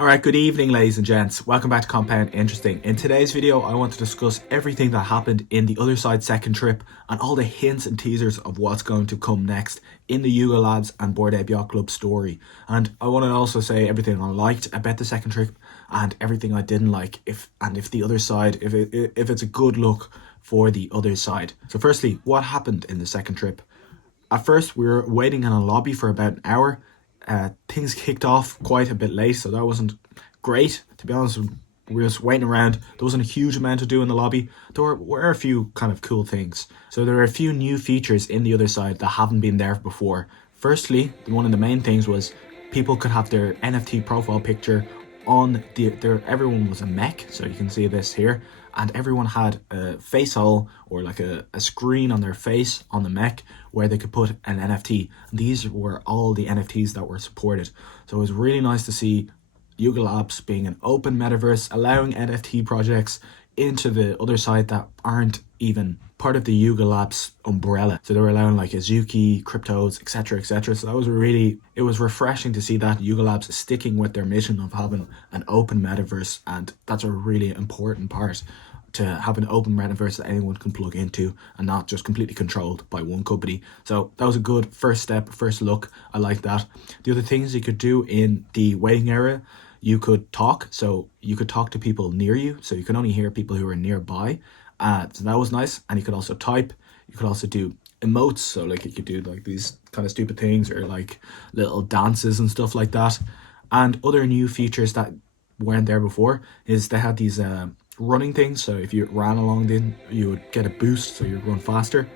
Alright, good evening ladies and gents. Welcome back to Compound Interesting. In today's video, I want to discuss everything that happened in the Otherside second trip and all the hints and teasers of what's going to come next in the Yuga Labs and Bored Ape Yacht Club story. And I want to also say everything I liked about the second trip and everything I didn't like, if the other side, if it's a good look for the other side. So firstly, what happened in the second trip? At first, we were waiting in a lobby for about an hour. Things kicked off quite a bit late, so that wasn't great. To be honest, we were just waiting around. There wasn't a huge amount to do in the lobby. There were a few kind of cool things. So there are a few new features in the other side that haven't been there before. Firstly, one of the main things was people could have their NFT profile picture on everyone was a mech, so you can see this here, and everyone had a face hole or like a screen on their face on the mech where they could put an NFT. These were all the NFTs that were supported, so it was really nice to see Yuga Labs being an open metaverse, allowing NFT projects into the other side that aren't even part of the Yuga Labs umbrella. So they were allowing like Azuki, cryptos, etc, etc. So that was it was refreshing to see that Yuga Labs is sticking with their mission of having an open metaverse, and that's a really important part, to have an open metaverse that anyone can plug into and not just completely controlled by one company. So that was a good first step, first look. I like that. The other things you could do in the waiting area, you could talk. So you could talk to people near you. So you can only hear people who are nearby. So that was nice. And you could also type. You could also do emotes. So like you could do like these kind of stupid things or like little dances and stuff like that. And other new features that weren't there before is they had these running things. So if you ran along then you would get a boost, so you'd run faster.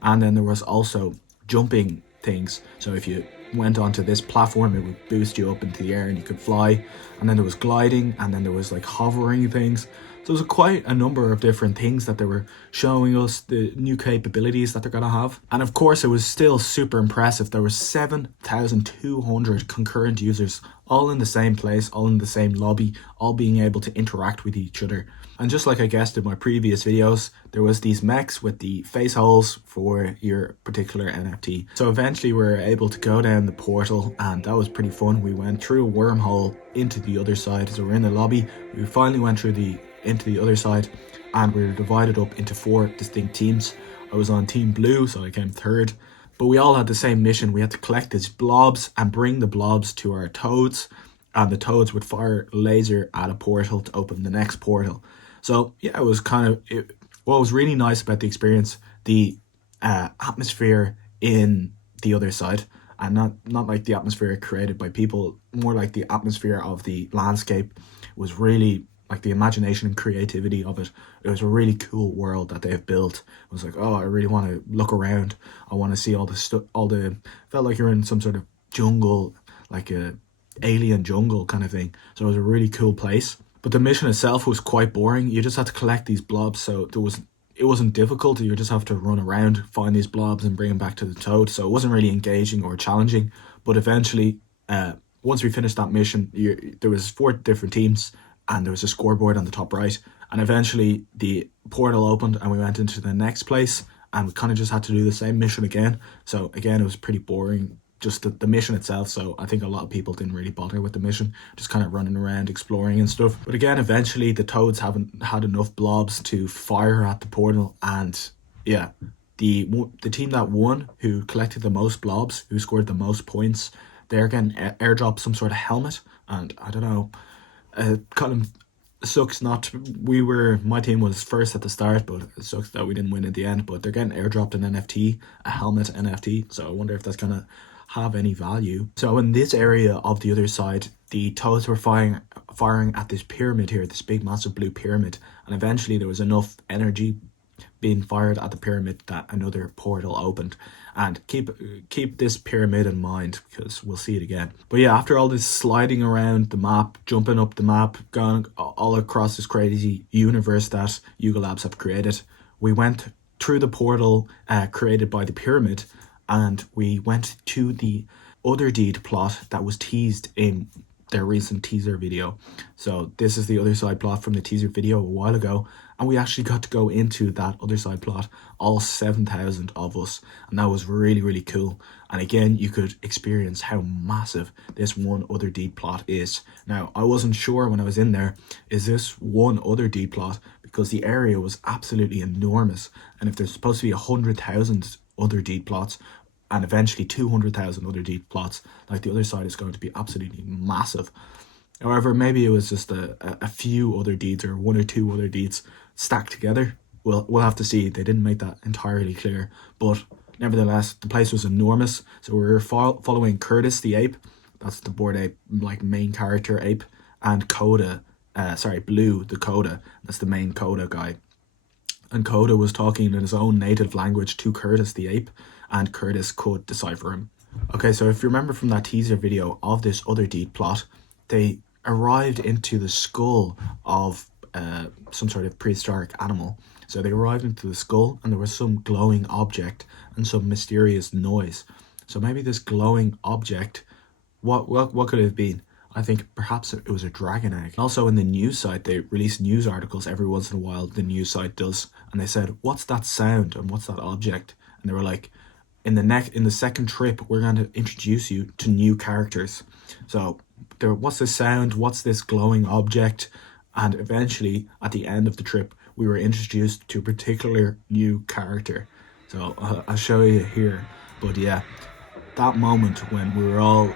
And then there was also jumping things. So if you went onto this platform, it would boost you up into the air and you could fly. And then there was gliding, and then there was like hovering things. So there's quite a number of different things that they were showing us, the new capabilities that they're going to have. And of course, it was still super impressive. There were 7,200 concurrent users, all in the same place, all in the same lobby, all being able to interact with each other. And just like I guessed in my previous videos, there was these mechs with the face holes for your particular NFT. So eventually we were able to go down the portal, and that was pretty fun. We went through a wormhole into the other side. So we're in the lobby. We finally went into the other side, and we were divided up into 4 distinct teams. I was on team blue, so I came third. But we all had the same mission. We had to collect these blobs and bring the blobs to our toads, and the toads would fire a laser at a portal to open the next portal. So yeah, it was what was really nice about the experience, the atmosphere in the other side, and not like the atmosphere created by people, more like the atmosphere of the landscape was really like the imagination and creativity of it. It was a really cool world that they've built. It was like, oh, I really want to look around. I want to see all the stuff, felt like you're in some sort of jungle, like a alien jungle kind of thing. So it was a really cool place. But the mission itself was quite boring. You just had to collect these blobs, so it wasn't difficult. You just have to run around, find these blobs and bring them back to the toad. So it wasn't really engaging or challenging. But eventually, once we finished that mission, there was 4 different teams, and there was a scoreboard on the top right. And eventually the portal opened and we went into the next place, and we kind of just had to do the same mission again. So again, it was pretty boring, just the mission itself. So I think a lot of people didn't really bother with the mission, just kind of running around exploring and stuff. But again, eventually the toads haven't had enough blobs to fire at the portal, and yeah, the team that won, who collected the most blobs, who scored the most points, they're getting airdropped some sort of helmet. And I don't know, kind of sucks not my team was first at the start, but it sucks that we didn't win at the end. But they're getting airdropped an NFT, a helmet NFT, so I wonder if that's gonna have any value. So in this area of the other side, the toads were firing at this pyramid here, this big massive blue pyramid, and eventually there was enough energy being fired at the pyramid that another portal opened. And keep this pyramid in mind, because we'll see it again. But yeah, after all this sliding around the map, jumping up the map, going all across this crazy universe that Yuga Labs have created, we went through the portal created by the pyramid, and we went to the other deed plot that was teased in their recent teaser video. So this is the Otherside plot from the teaser video a while ago, and we actually got to go into that Otherside plot, all 7,000 of us, and that was really, really cool. And again, you could experience how massive this one other deed plot is. Now, I wasn't sure when I was in there, is this one other deed plot? Because the area was absolutely enormous, and if there's supposed to be 100,000 other deed plots, and eventually 200,000 other deed plots, like the Otherside is going to be absolutely massive. However, maybe it was just a few other deeds or one or two other deeds stacked together. We'll have to see. They didn't make that entirely clear, but nevertheless, the place was enormous. So we were following Curtis the ape, that's the Bored Ape like main character ape, and Coda, Blue the Coda, that's the main Coda guy. And Coda was talking in his own native language to Curtis the ape, and Curtis could decipher him. Okay, so if you remember from that teaser video of this other deed plot, they arrived into the skull of some sort of prehistoric animal. So they arrived into the skull, and there was some glowing object and some mysterious noise. So maybe this glowing object, what could it have been? I think perhaps it was a dragon egg. Also in the news site, they release news articles every once in a while, the news site does, and they said, what's that sound and what's that object? And they were like, in the second trip, we're going to introduce you to new characters. So what's this sound? What's this glowing object? And eventually, at the end of the trip, we were introduced to a particular new character. So I'll show you here. But yeah, that moment when we were all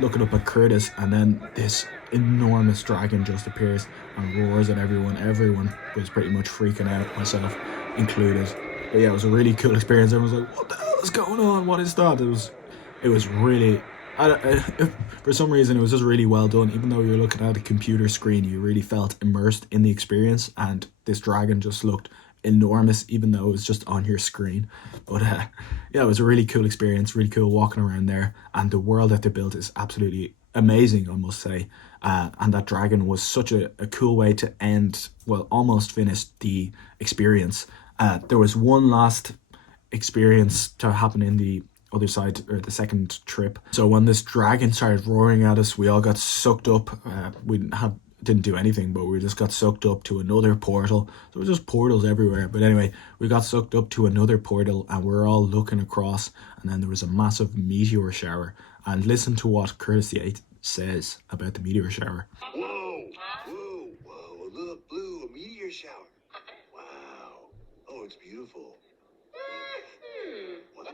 looking up at Curtis, and then this enormous dragon just appears and roars at everyone. Everyone was pretty much freaking out, myself included. But yeah, it was a really cool experience. Everyone was like, what the hell is going on? What is that? It was really, for some reason, it was just really well done. Even though you're looking at a computer screen, you really felt immersed in the experience, and this dragon just looked enormous, even though it was just on your screen. But yeah, it was a really cool experience, really cool walking around there, and the world that they built is absolutely amazing, I must say. And that dragon was such a cool way to end, well, almost finish the experience. There was one last experience to happen in the Otherside, or the second trip. So when this dragon started roaring at us, we all got sucked up. We didn't do anything, but we just got sucked up to another portal. So it was just portals everywhere. But anyway, we got sucked up to another portal, and we're all looking across, and then there was a massive meteor shower. And listen to what Curtis the Eighth says about the meteor shower. Whoa, whoa, whoa, look, Blue, a meteor shower. Wow. Oh, it's beautiful. What?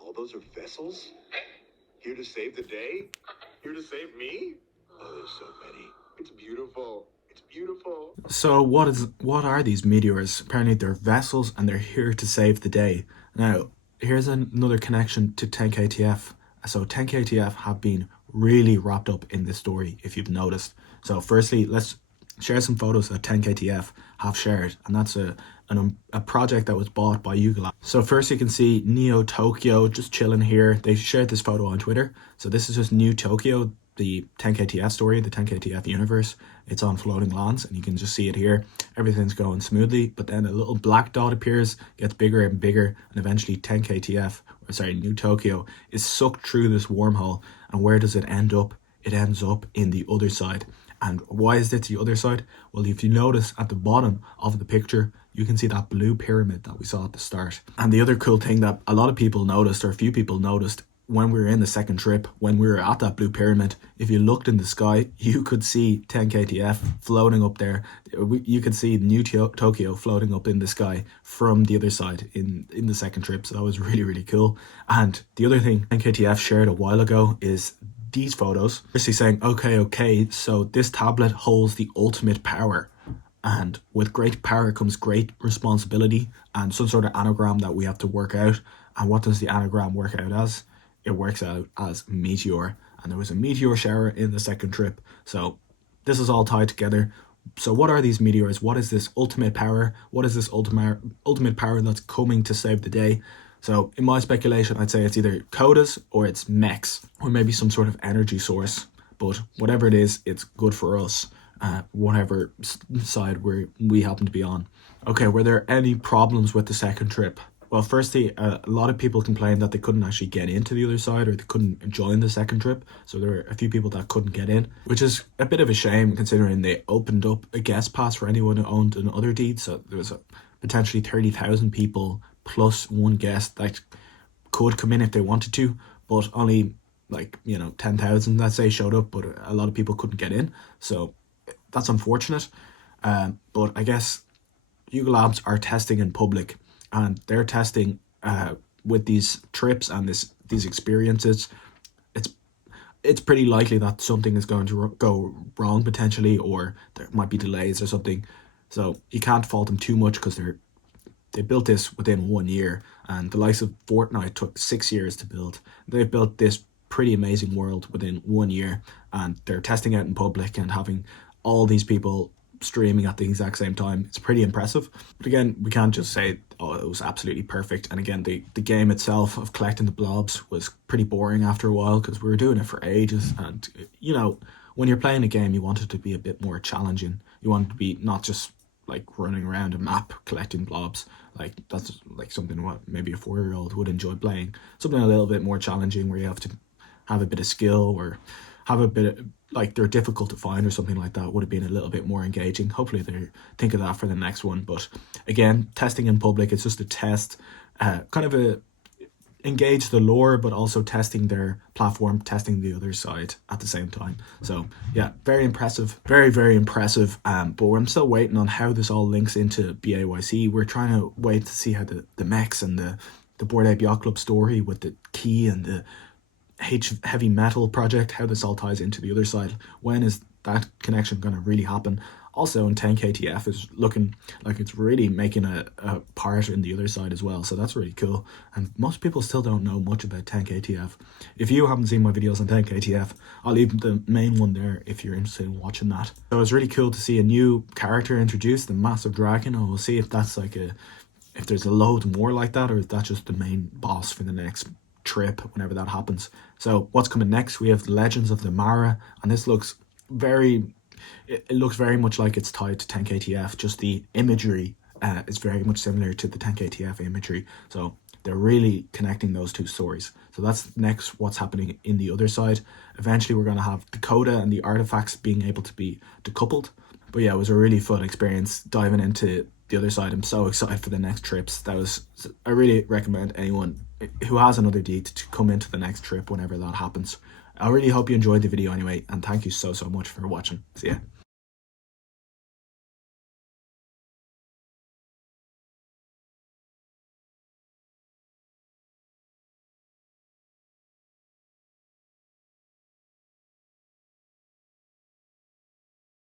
All those are vessels? Here to save the day? Here to save me? Oh, there's so many. It's beautiful. It's beautiful. So what are these meteors? Apparently they're vessels, and they're here to save the day. Now, here's another connection to 10KTF. So 10KTF have been really wrapped up in this story, if you've noticed. So firstly, let's share some photos that 10KTF have shared, and that's a project that was bought by Yuga Labs. So first you can see Neo Tokyo just chilling here. They shared this photo on Twitter. So this is just New Tokyo, the 10KTF story, the 10KTF universe. It's on floating lands, and you can just see it here. Everything's going smoothly, but then a little black dot appears, gets bigger and bigger, and eventually New Tokyo is sucked through this wormhole. And where does it end up? It ends up in the other side. And why is it the other side? Well, if you notice at the bottom of the picture, you can see that blue pyramid that we saw at the start. And the other cool thing that a lot of people noticed, or a few people noticed, when we were in the second trip, when we were at that blue pyramid, if you looked in the sky, you could see 10KTF floating up there. You could see New Tokyo floating up in the sky from the other side in the second trip. So that was really, really cool. And the other thing 10KTF shared a while ago is these photos. Firstly saying, okay, so this tablet holds the ultimate power. And with great power comes great responsibility, and some sort of anagram that we have to work out. And what does the anagram work out as? It works out as meteor, and there was a meteor shower in the second trip. So this is all tied together. So what are these meteors? What is this ultimate power? What is this ultimate power that's coming to save the day? So in my speculation, I'd say it's either Codas or it's mechs, or maybe some sort of energy source. But whatever it is, it's good for us, whatever side we happen to be on. Okay, were there any problems with the second trip? Well, firstly, a lot of people complained that they couldn't actually get into the other side, or they couldn't join the second trip. So there were a few people that couldn't get in, which is a bit of a shame considering they opened up a guest pass for anyone who owned an otherdeeds. So there was potentially 30,000 people plus one guest that could come in if they wanted to, but only 10,000, let's say, showed up, but a lot of people couldn't get in. So that's unfortunate. But I guess Yuga Labs are testing in public, and they're testing with these trips and these experiences. It's pretty likely that something is going to go wrong potentially, or there might be delays or something. So you can't fault them too much because they built this within 1 year, and the likes of Fortnite took 6 years to build. They've built this pretty amazing world within 1 year, and they're testing out in public and having all these people streaming at the exact same time. It's pretty impressive. But again, we can't just say, oh, it was absolutely perfect. And again, the game itself of collecting the blobs was pretty boring after a while because we were doing it for ages. And when you're playing a game, you want it to be a bit more challenging. You want it to be not just like running around a map collecting blobs. Like that's like something what maybe a 4-year-old would enjoy playing. Something a little bit more challenging where you have to have a bit of skill, or have a bit of, they're difficult to find or something like that would have been a little bit more engaging. Hopefully they think of that for the next one. But again, testing in public, it's just a test, kind of engage the lore, but also testing their platform, testing the other side at the same time. So yeah, very impressive, very, very impressive. But I'm still waiting on how this all links into BAYC. We're trying to wait to see how the mechs and the Bored Ape Yacht Club story with the key and the heavy metal project, how this all ties into the other side. When is that connection going to really happen? Also, in 10KTF is looking like it's really making a part in the other side as well, so that's really cool. And most people still don't know much about 10KTF. If you haven't seen my videos on 10KTF, I'll leave the main one there if you're interested in watching that. So it's really cool to see a new character introduced, the massive dragon, and we'll see if that's if there's a load more like that, or is that just the main boss for the next trip whenever that happens. So what's coming next? We have the Legends of the Mara, and this looks it looks very much like it's tied to 10KTF. Just the imagery is very much similar to the 10KTF imagery, so they're really connecting those two stories. So that's next what's happening in the other side. Eventually we're going to have Dakota and the artifacts being able to be decoupled. But yeah, it was a really fun experience diving into the other side. I'm so excited for the next trips. I really recommend anyone who has another deed to come into the next trip whenever that happens. I really hope you enjoyed the video anyway, and thank you so much for watching. See ya.